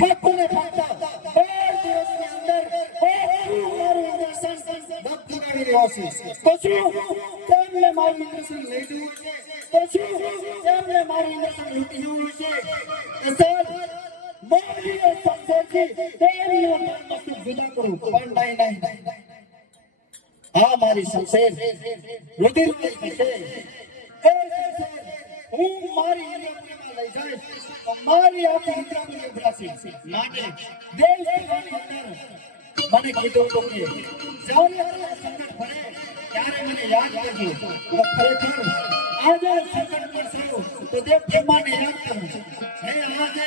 આખું મારું ધબધબાવી રહ્યો છે એ શમશેર હું મારી યાત્રામાં લઈ જઈશ મારી ઇન્દ્રિયમાં ઉભરાશે માટે સેવાની અંદર મને કીધું તો કે, જ્યારે સંકટ પડે, ત્યારે મને યાદ કરજો. તો ખરેખર આજે સંકટ પડશે તો દેવ પ્રેમાને યાદ કરું હે આજે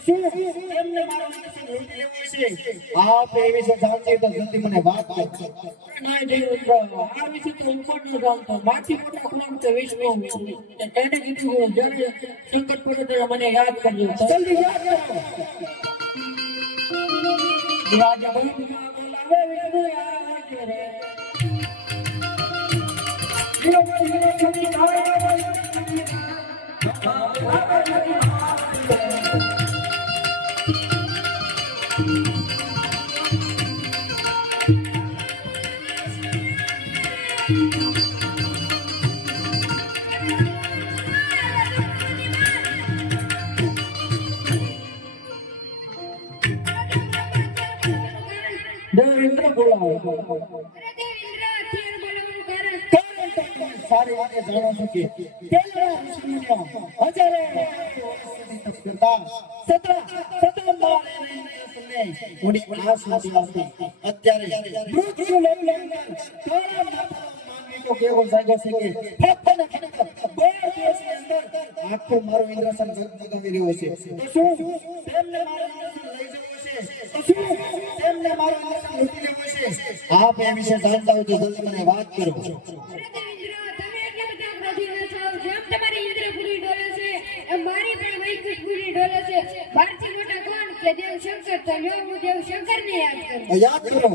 તો શું તેમને મારું ઇમોશન લૂંટી લેવો છે આપ એ વિશે જાણતી તો જલ્દી મને વાત કરો ના દેવેન્દ્ર આ વિશે તો હું પણ ન જાણતો માથી મોટા ગુલામ તો વિષ્ણુ તેને કીધું જ્યારે સંકટ પડે ત્યારે મને યાદ કરજો જલ્દી યાદ કરો રાજા બહુ બોલાવે વિષ્ણુ યાદ કરે હીરો હીરો છોડી આવે દેવેન્દ્ર સારી રીતે જાણો છો કે પહેલા ઋષિમુનિઓ હજારો કરતા આસ નથી અત્યારે તો કેવો જાગ્યો છે કે ફક્ત ને ફક્ત છે તો શું શું આપ એ વિશે જાણતા હોય તો જલ્દી મને વાત કરો. યાદ કરું.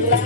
કરો અરે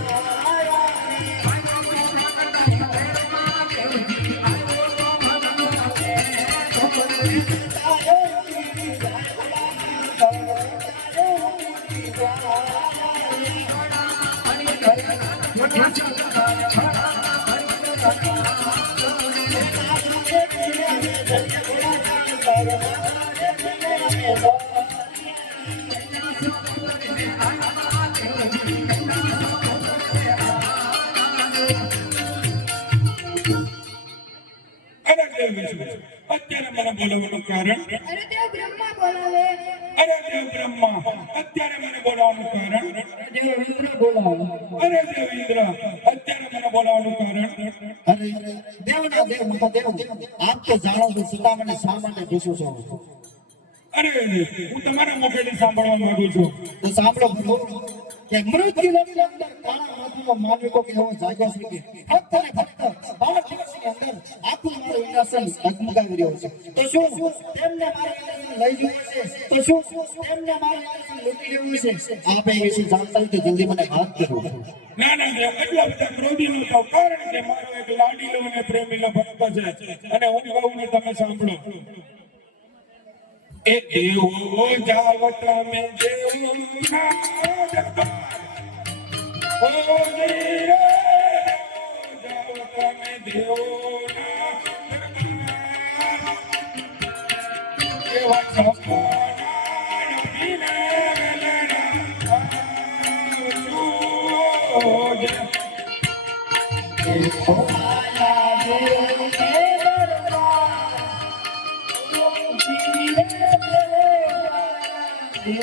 દેવ વિષ્ણુ અત્યારે મને બોલાવવાનું કારણ? અરે દેવ બ્રહ્મા બોલાવે. અરે દેવ બ્રહ્મા અત્યારે મને બોલાવવાનું કારણ? દેવેન્દ્ર બોલાવે. અરે દેવ ઇન્દ્ર અત્યારે મને બોલાવવાનું કારણ? અરે દેવના દેવ મહાદેવ આપ તો જાણો છો છતાં મને શા માટે પૂછો છો. અરે હું તમારા મુખેથી સાંભળવા માંગુ છું. તો સાંભળો કે મૃત્યુ લોકની અંદર કાળા માથાનો માનવીકો કે એવો જાગ્યો છે કે ફક્ત ને ફક્ત બાર દિવસની અંદર આખું આપણો ઇન્દ્રસન ઝગમગાવી રહ્યો છે. તો શું તેમને મારી લઈ જવું છે તો શું તેમને મારી લૂંટી લેવું છે આપે એ વિશે જાણતા હોય તો જલ્દી મને હાથ કરો ના ના, એટલા બધા ક્રોધી નું કારણ કે મારો એક લાડીલો અને પ્રેમીલો ભક્ત છે. અને હું કહું તમે સાંભળો. એ દેવો જાવ તમે દેવો ના દરબાર ઓ દેવો જાવ તમે દેવો ના દરબાર એવા સપના નવીને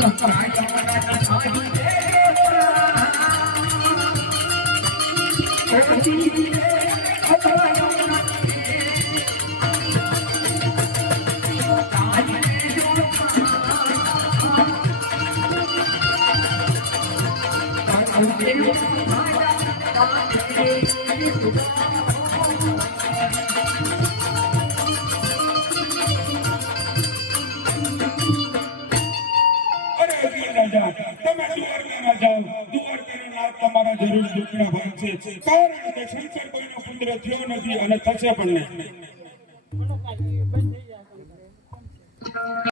અરે નાથ દુઃખના જરૂર છે કે શંકર કોઈનો પુત્ર થયો નથી અને થશે પણ નહીં